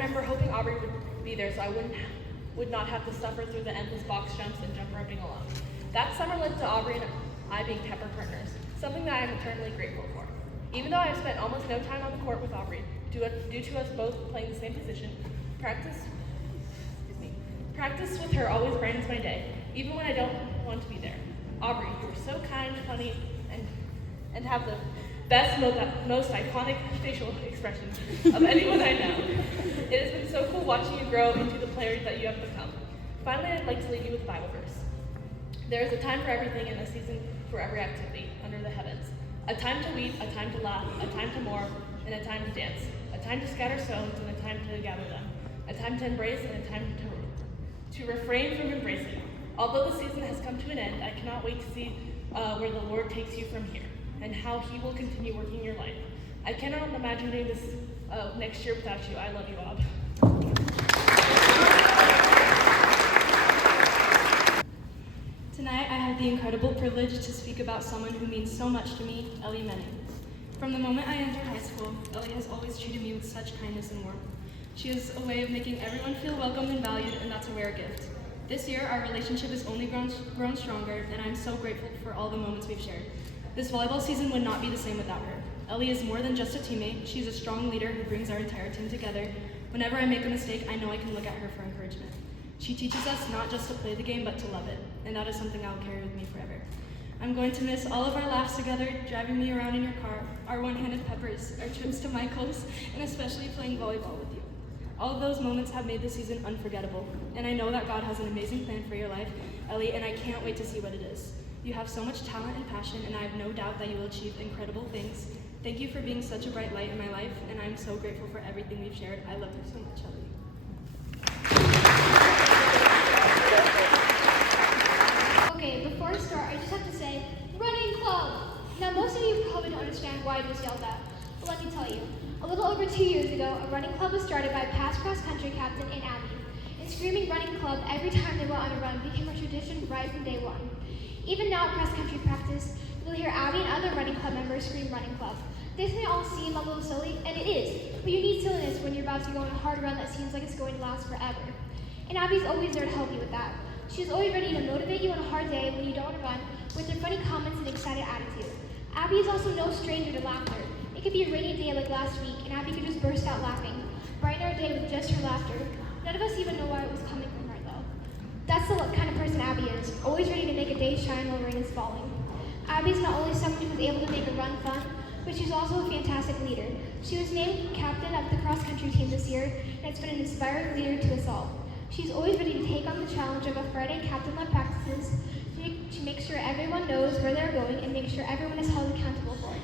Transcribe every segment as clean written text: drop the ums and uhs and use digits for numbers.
remember hoping Aubrey would be there so I would not have to suffer through the endless box jumps and jump roping alone. That summer led to Aubrey and I being Pepper partners, something that I am eternally grateful for. Even though I have spent almost no time on the court with Aubrey, due to us both playing the same position, practice with her always brightens my day, even when I don't want to be there. Aubrey, you are so kind, funny, and have the best, most iconic facial expressions of anyone I know. It has been so cool watching you grow into the player that you have become. Finally, I'd like to leave you with a Bible verse. There is a time for everything and a season for every activity under the heavens. A time to weep, a time to laugh, a time to mourn, and a time to dance. A time to scatter stones and a time to gather them. A time to embrace and a time to refrain from embracing. Although the season has come to an end, I cannot wait to see where the Lord takes you from here and how He will continue working your life. I cannot imagine doing this next year without you. I love you, Aub. Tonight, I have the incredible privilege to speak about someone who means so much to me, Ellie Manning. From the moment I entered high school, Ellie has always treated me with such kindness and warmth. She has a way of making everyone feel welcomed and valued, and that's a rare gift. This year, our relationship has only grown stronger, and I'm so grateful for all the moments we've shared. This volleyball season would not be the same without her. Ellie is more than just a teammate. She's a strong leader who brings our entire team together. Whenever I make a mistake, I know I can look at her for encouragement. She teaches us not just to play the game, but to love it, and that is something I'll carry with me forever. I'm going to miss all of our laughs together, driving me around in your car, our one-handed peppers, our trips to Michael's, and especially playing volleyball with you. All of those moments have made the season unforgettable, and I know that God has an amazing plan for your life, Ellie, and I can't wait to see what it is. You have so much talent and passion, and I have no doubt that you will achieve incredible things. Thank you for being such a bright light in my life, and I'm so grateful for everything we've shared. I love you so much, Ellie. Okay, before I start, I just have to say, running club! Now, most of you probably don't understand why I just yelled that, but let me tell you. A little over 2 years ago, a running club was started by past cross-country captain and Abby. And screaming running club every time they went on a run became a tradition right from day one. Even now at cross-country practice, you'll hear Abby and other running club members scream running club. This may all seem a little silly, and it is, but you need silliness when you're about to go on a hard run that seems like it's going to last forever. And Abby's always there to help you with that. She's always ready to motivate you on a hard day when you don't want to run with her funny comments and excited attitude. Abby is also no stranger to laughter. It could be a rainy day like last week, and Abby could just burst out laughing, brighten our day with just her laughter. None of us even know where it was coming from her, though. That's the kind of person Abby is, always ready to make a day shine while rain is falling. Abby's not only someone who's able to make a run fun, but she's also a fantastic leader. She was named captain of the cross-country team this year, and has been an inspiring leader to us all. She's always ready to take on the challenge of a Friday captain-led practices to make sure everyone knows where they're going and make sure everyone is held accountable for it.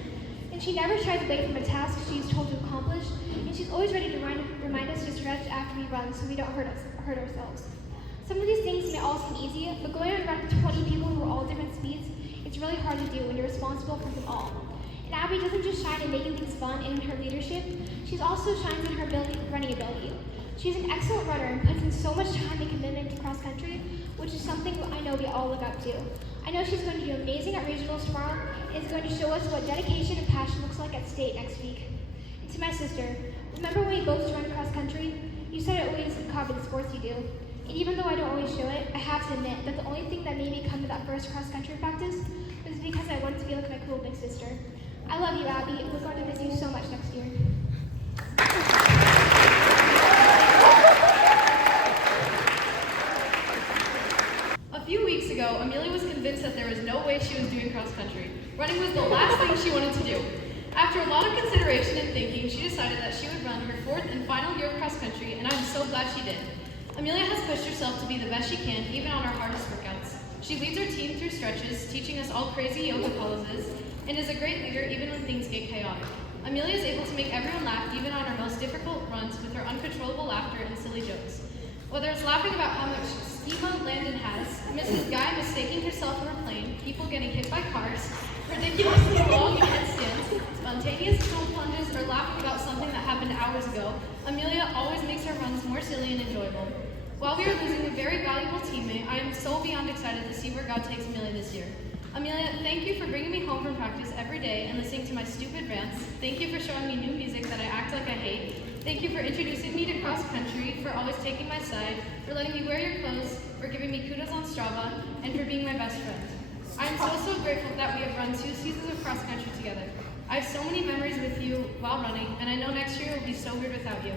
And she never shies away from a task she's told to accomplish, and she's always ready to remind us to stretch after we run so we don't hurt ourselves. Some of these things may all seem easy, but going on a run with 20 people who are all different speeds, it's really hard to do when you're responsible for them all. And Abby doesn't just shine in making things fun and in her leadership, she also shines in her running ability. She's an excellent runner and puts in so much time and commitment to cross country, which is something I know we all look up to. I know she's going to do amazing at regionals tomorrow and is going to show us what dedication and passion looks like at state next week. And to my sister, remember when we both joined cross country? You said it always covered the sports you do. And even though I don't always show it, I have to admit that the only thing that made me come to that first cross country practice was because I wanted to be like my cool big sister. I love you, Abby, and we're going to miss you so much next year. A few weeks ago, Amelia was convinced that there was no way she was doing cross-country. Running was the last thing she wanted to do. After a lot of consideration and thinking, she decided that she would run her fourth and final year of cross-country, and I'm so glad she did. Amelia has pushed herself to be the best she can, even on our hardest workouts. She leads her team through stretches, teaching us all crazy yoga poses, and is a great leader even when things get chaotic. Amelia is able to make everyone laugh even on her most difficult runs with her uncontrollable laughter and silly jokes. Whether it's laughing about how much schema Landon has, Mrs. Guy mistaking herself for a plane, people getting hit by cars, ridiculously long headstands, spontaneous toe plunges, or laughing about something that happened hours ago, Amelia always makes her runs more silly and enjoyable. While we are losing a very valuable teammate, I am so beyond excited to see where God takes Amelia this year. Amelia, thank you for bringing me home from practice every day and listening to my stupid rants. Thank you for showing me new music that I act like I hate. Thank you for introducing me to cross country, for always taking my side, for letting me wear your clothes, for giving me kudos on Strava, and for being my best friend. I am so grateful that we have run 2 seasons of cross country together. I have so many memories with you while running, and I know next year will be so weird without you.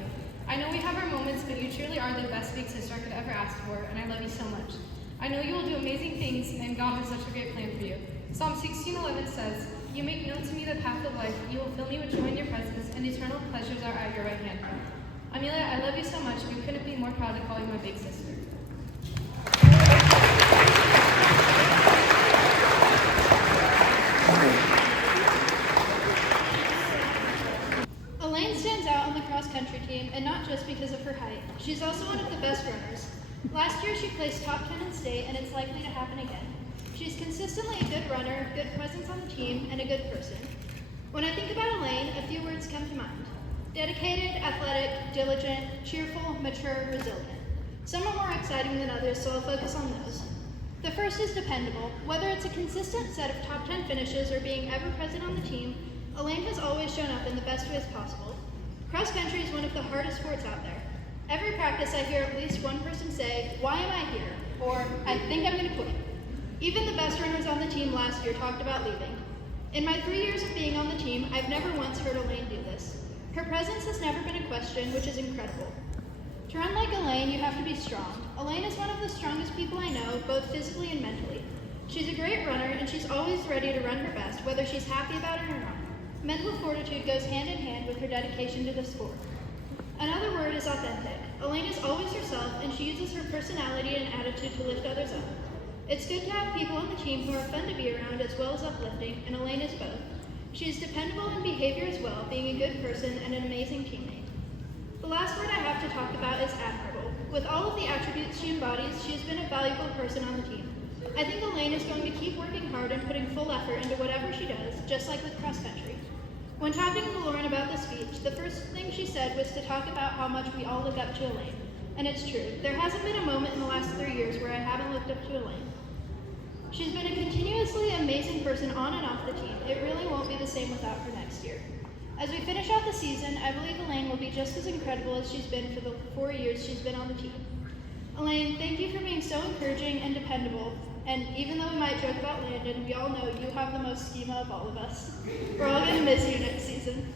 I know we have our moments, but you truly are the best big sister I could ever ask for, and I love you so much. I know you will do amazing things, and God has such a great plan for you. Psalm 16:11 says, "You make known to me the path of life. You will fill me with joy in your presence, and eternal pleasures are at your right hand." Amelia, I love you so much. We couldn't be more proud to call you my big sister. Elaine stands out on the cross-country team, and not just because of her height. She's also one of the best runners. Last year, she placed top 10 in state, and it's likely to happen again. She's consistently a good runner, good presence on the team, and a good person. When I think about Elaine, a few words come to mind. Dedicated, athletic, diligent, cheerful, mature, resilient. Some are more exciting than others, so I'll focus on those. The first is dependable. Whether it's a consistent set of top 10 finishes or being ever present on the team, Elaine has always shown up in the best ways possible. Cross country is one of the hardest sports out there. Every practice I hear at least one person say, "Why am I here?" or "I think I'm going to quit." Even the best runners on the team last year talked about leaving. In my 3 years of being on the team, I've never once heard Elaine do this. Her presence has never been a question, which is incredible. To run like Elaine, you have to be strong. Elaine is one of the strongest people I know, both physically and mentally. She's a great runner, and she's always ready to run her best, whether she's happy about it or not. Mental fortitude goes hand in hand with her dedication to the sport. Another word is authentic. Elaine is always herself, and she uses her personality and attitude to lift others up. It's good to have people on the team who are fun to be around as well as uplifting, and Elaine is both. She is dependable in behavior as well, being a good person and an amazing teammate. The last word I have to talk about is admirable. With all of the attributes she embodies, she has been a valuable person on the team. I think Elaine is going to keep working hard and putting full effort into whatever she does, just like with cross country. When talking to Lauren about the speech, the first thing she said was to talk about how much we all look up to Elaine. And it's true. There hasn't been a moment in the last 3 years where I haven't looked up to Elaine. She's been a continuously amazing person on and off the team. It really won't be the same without her next year. As we finish out the season, I believe Elaine will be just as incredible as she's been for the 4 years she's been on the team. Elaine, thank you for being so encouraging and dependable. And even though we might joke about Landon, we all know you have the most schema of all of us. We're all going to miss you next season.